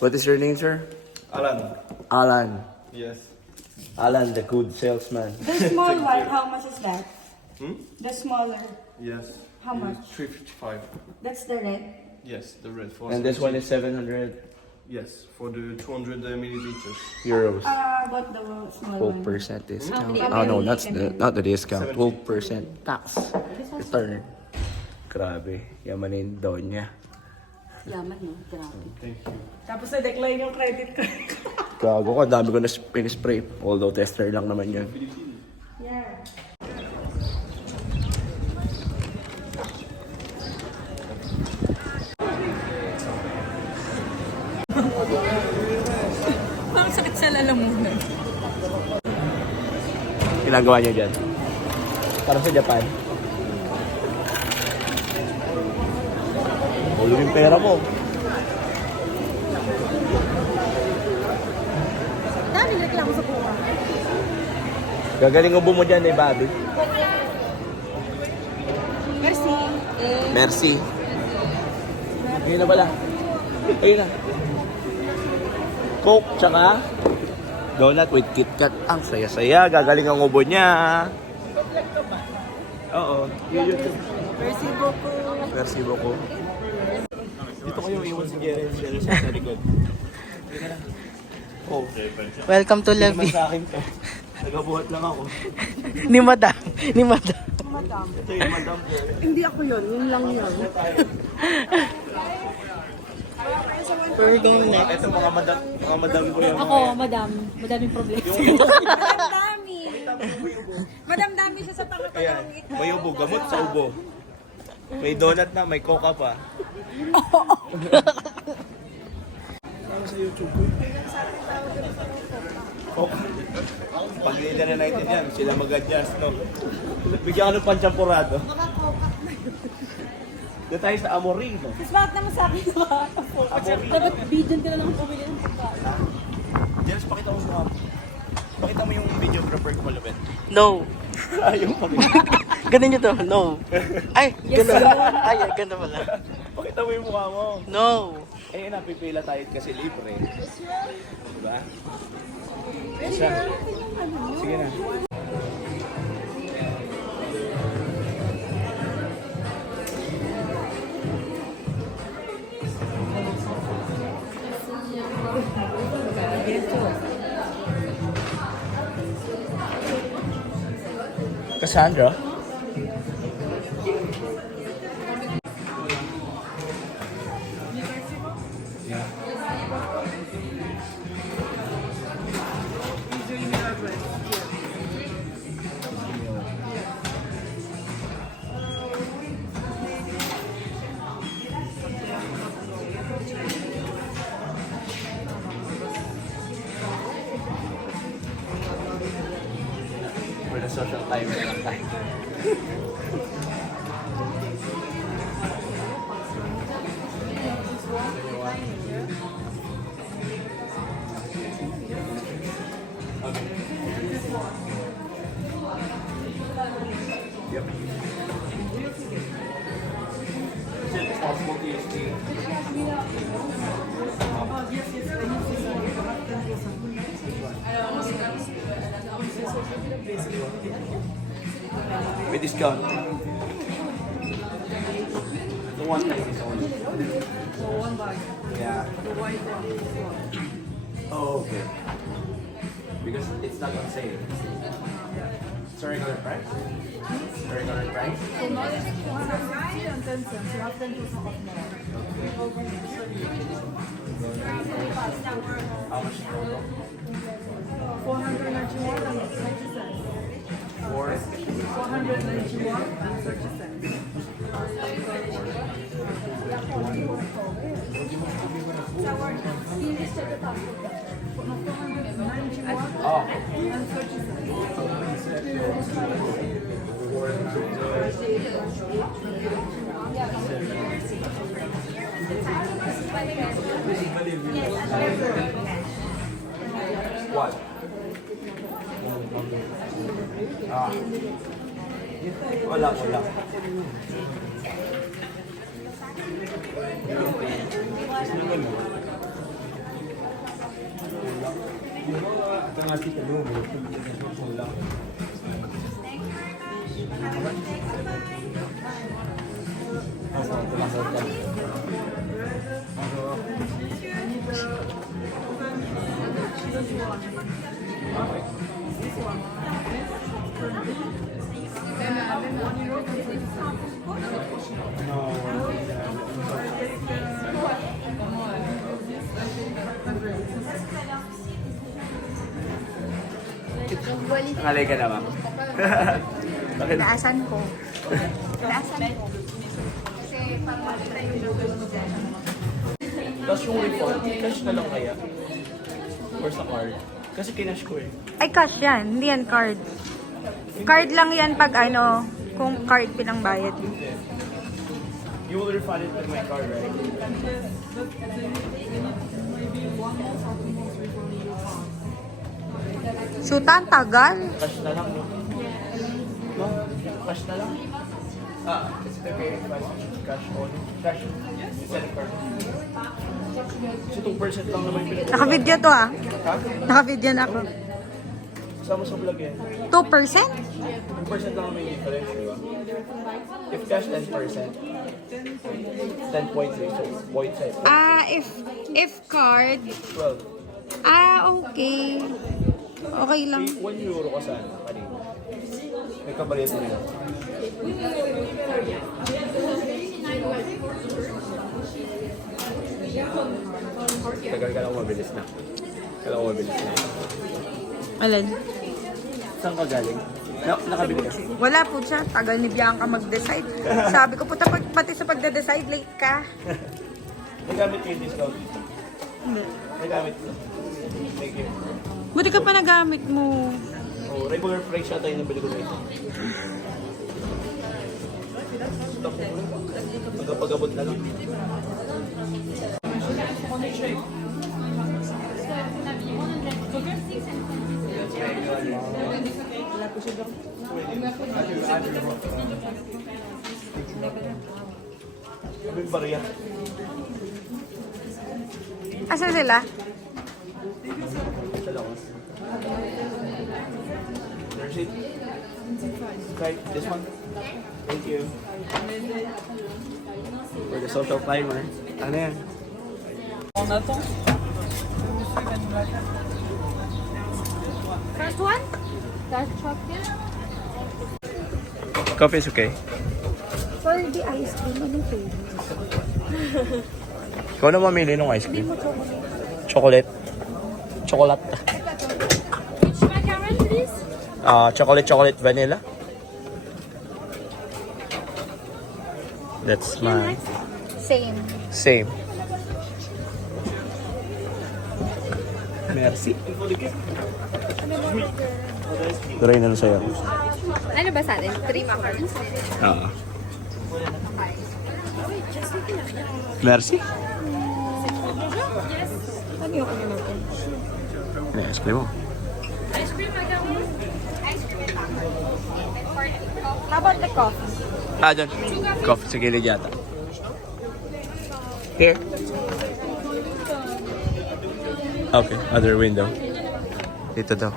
What is your name, sir? Alan. Alan. Yes. Alan, the good salesman. The small one, how much is that? Hmm? The smaller, Yes. how much? 355. That's the red. Yes, the red for. And this one is 700 Yes, for the 200 milliliters. euros. About the small one. 12% discount. Okay. Oh no, not the discount. 12% tax return. Grabe, yamanin doon niya. Yaman, no? Grabe. Thank you. Tapos na-decline yung credit card. Gago ka, dami ko na pinispray. Although tester lang naman yun. Yeah. Parang sakit sa lalamunan. Ginagawa niyo dyan? Para sa Japan. Ulo yung pera mo. Daming reklamo sa buka. Gagaling ubo mo dyan eh, Bobby. Merci. Merci. Ayun na pala. Ayun na. Coke, tsaka donut with KitKat. Ang saya-saya. Gagaling ang ubo niya. Oo. YouTube. Merci beaucoup. Merci beaucoup. Dito ko yung iwan si Jerry sa likod. Oh. Welcome to Hindi naman Lavi. sa akin to. Nagabuhat lang ako. Ni Madam. Ni Madam. Ito yung madam ko. Hindi ako yun. Yun lang yun. We're going next. Ito mga madam ko yung Ako, madam. Madaming problema. Madam Dami. Madam Dami siya sa Ayan, pangatalong ito. may ubo, gamot sa ubo. May donut na, may coca pa. Ano sa YouTube ko? Oh. Pag nila na natin yan, sila mag-adjust, no? Bigyan ka ng panchampurado. Doon tayo sa Amoring, no? Mas bakit naman sa akin Amoring. dapat bidyan ka na lang bumili ng pagkain. Jens, pakita mo sa Pakita mo yung videographer ko malapit. No. Ayaw pakita. Ganun nyo to. No. Ay, ganun. Ay, ganun pala. Pakita mo yung mukha mo. No. Eh, napipila tayo kasi libre. Diba? Isa. Sige na. Cassandra? For the social time lang tayo. Yep. Is it possible to use the... With discount. The one time is only. So one bag. Yeah. The white one. Oh, okay. Because it's not on sale. It's a regular price. It's a regular price. So now it's 250 and 10 cents. You have 10% off now. How much total? 491 and 30 cents. Four. 491 and 30 cents. Oh. And 30 cents. What? Ah. Wala. Malay ka na, ma'am. Taasan ko. Taasan ko. Tapos yung refund, cash na lang kaya? Or sa card? Kasi kinash ko eh. Ay, cash yan. Hindi yan card. Card lang yan pag ano, kung card pinangbayad mo. You will refund it with my card, right? Suta, ang tagal. Cash na lang, no? No? Cash na lang? Is it okay if I switch cash only? Cash? Instead of card? Kasi 2% lang naman yung pinag- Naka-video to ah. Ha? Naka-video na ako. Sama sa vlog yan. 2%? 2% lang naman yung difference, di ba? If cash, 10%. 10.6, so 0.7. Ah, if card. 12. Ah, okay. Okay lang. May 1 euro ka sana kanina. May kabalit mo rin. Tagal ka lang mabilis na. Kailangan ko mabilis na. Alin? Saan ka galing? Nakabili ka? Wala po siya. Tagal ni Bianca mag-decide. Sabi ko po, pati sa pagde-decide, late ka. May gamit kayo discount. Hindi. May gamit ko. Thank you. Buti ka pa nagamit mo. Oh, regular price yata yung nabili ko na ito. Magpag-abot na lang. May barya. Asa sila? Sa lawas. There's it. Try this one. Thank you. For the social climber. Ano yan? First one? Dark chocolate? Coffee is okay. For the ice cream, anong flavor? Ikaw na mamili ng ice cream. Chocolate. Chocolate. Which macaron, please? Chocolate vanilla. That's my Same. same. Merci. Turay na lang sa'yo. Ano ba sa atin? 3 macarons? Oo. Merci. Ano yung ano natin? Ano yung ice cream mo? Ice cream macaron? How about the coffee? Dyan. Coffee sa gilid yata. Here. Okay, other window. Dito daw.